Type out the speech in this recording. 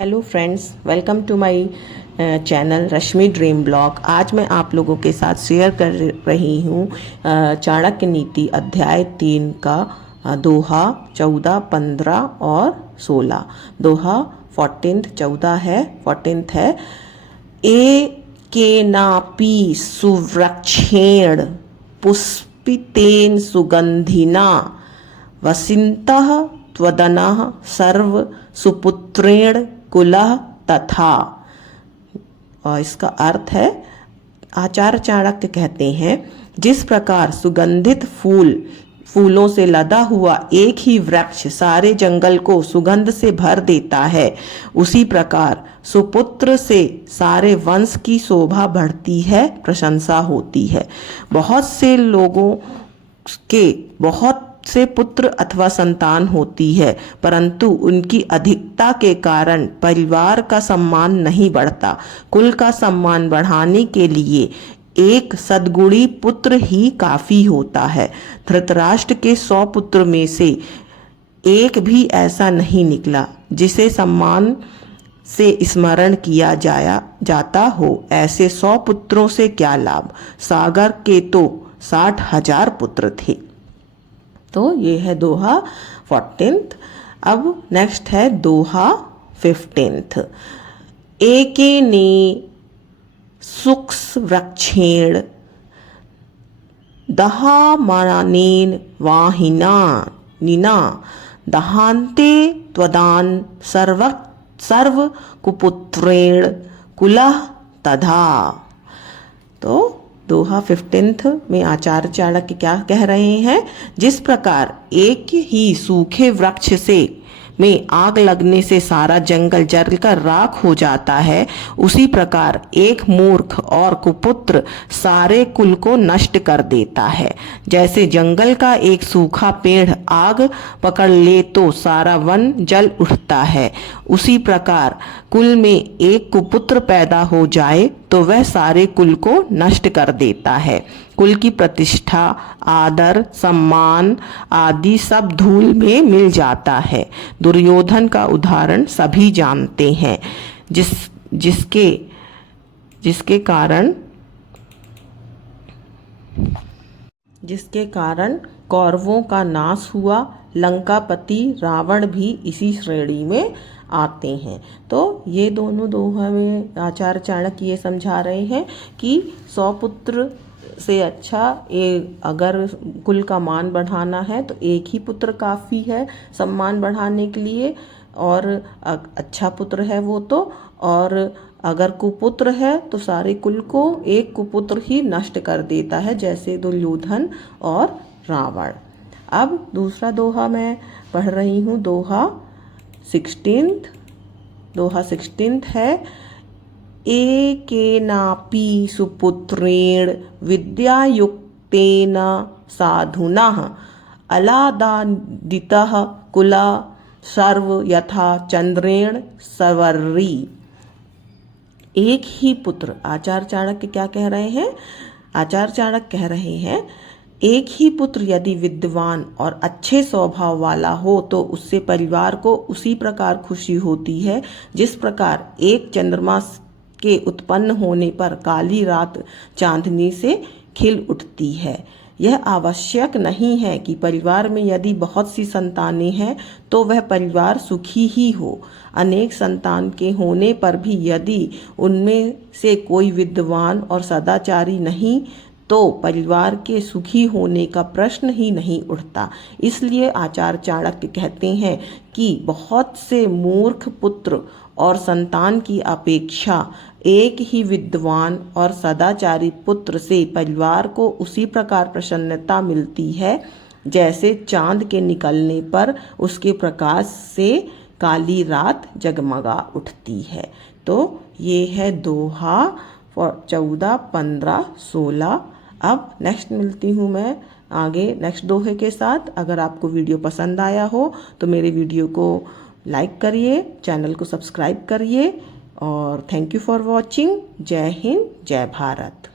Hello friends, welcome to my channel Rashmi dream blog. आज मैं आप लोगों के साथ शेयर कर रही हूँ चाणक्य नीति अध्याय 3 का दोहा 14, 15 और 16। दोहा 14 14 है, 14 है। केनापि सुवृक्षेण पुष्पितेन सुगंधिना वसिन्तः त्वदनः सर्व सुपुत्रेण कुलः तथा। और इसका अर्थ है, आचार्य चाणक्य कहते हैं, जिस प्रकार सुगंधित फूलों से लदा हुआ एक ही वृक्ष सारे जंगल को सुगंध से भर देता है, उसी प्रकार सुपुत्र से सारे वंश की शोभा बढ़ती है, प्रशंसा होती है। बहुत से लोगों के बहुत से पुत्र अथवा संतान होती है, परंतु उनकी अधिकता के कारण परिवार का सम्मान नहीं बढ़ता। कुल का सम्मान बढ़ाने के लिए एक सद्गुणी पुत्र ही काफी होता है। धृतराष्ट्र के 100 पुत्र में से एक भी ऐसा नहीं निकला जिसे सम्मान से स्मरण किया जाता हो। ऐसे 100 पुत्रों से क्या लाभ। सागर के तो 60,000 पुत्र थे। तो ये है दोहा 14। अब नेक्स्ट है दोहा 15। एकेने सुक्स वृक्षेण दहामानेन वाहिना निना दहान्ते त्वदान सर्व कुपुत्रेण कुलः तथा। तो दोहा 15 में आचार्य चाणक्य क्या कह रहे हैं, जिस प्रकार एक ही सूखे वृक्ष में आग लगने से सारा जंगल जलकर राख हो जाता है, उसी प्रकार एक मूर्ख और कुपुत्र सारे कुल को नष्ट कर देता है। जैसे जंगल का एक सूखा पेड़ आग पकड़ ले तो सारा वन जल उठता है, उसी प्रकार कुल में एक कुपुत्र पैदा हो जाए तो वह सारे कुल को नष्ट कर देता है। कुल की प्रतिष्ठा, आदर, सम्मान आदि सब धूल में मिल जाता है। दुर्योधन का उदाहरण सभी जानते हैं, जिसके कारण कौरवों का नाश हुआ। लंकापति रावण भी इसी श्रेणी में आते हैं। तो ये दोनों दोहा में आचार्य चाणक्य ये समझा रहे हैं कि 100 पुत्र से अच्छा अगर कुल का मान बढ़ाना है तो एक ही पुत्र काफ़ी है सम्मान बढ़ाने के लिए, और अच्छा पुत्र है वो तो। और अगर कुपुत्र है तो सारे कुल को एक कुपुत्र ही नष्ट कर देता है, जैसे दुर्योधन और रावण। अब दूसरा दोहा मैं पढ़ रही हूँ, दोहा 16 है। एकेनापि सुपुत्रेण विद्यायुक्तेन साधुनः अलादादितः कुलः सर्व यथा चंद्रेण सवर्री। एक ही पुत्र, आचार्य चाणक्य क्या कह रहे हैं, आचार्य चाणक्य कह रहे हैं, एक ही पुत्र यदि विद्वान और अच्छे स्वभाव वाला हो तो उससे परिवार को उसी प्रकार खुशी होती है जिस प्रकार एक चंद्रमा के उत्पन्न होने पर काली रात चांदनी से खिल उठती है। यह आवश्यक नहीं है कि परिवार में यदि बहुत सी संतानें हैं तो वह परिवार सुखी ही हो। अनेक संतान के होने पर भी यदि उनमें से कोई विद्वान और सदाचारी नहीं तो परिवार के सुखी होने का प्रश्न ही नहीं उठता। इसलिए आचार्य चाणक्य कहते हैं कि बहुत से मूर्ख पुत्र और संतान की अपेक्षा एक ही विद्वान और सदाचारी पुत्र से परिवार को उसी प्रकार प्रसन्नता मिलती है जैसे चांद के निकलने पर उसके प्रकाश से काली रात जगमगा उठती है। तो ये है दोहा 14, 15, 16। अब नेक्स्ट मिलती हूँ मैं आगे नेक्स्ट दोहे के साथ। अगर आपको वीडियो पसंद आया हो तो मेरे वीडियो को लाइक करिए, चैनल को सब्सक्राइब करिए, और थैंक यू फॉर वॉचिंग। जय हिंद, जय भारत।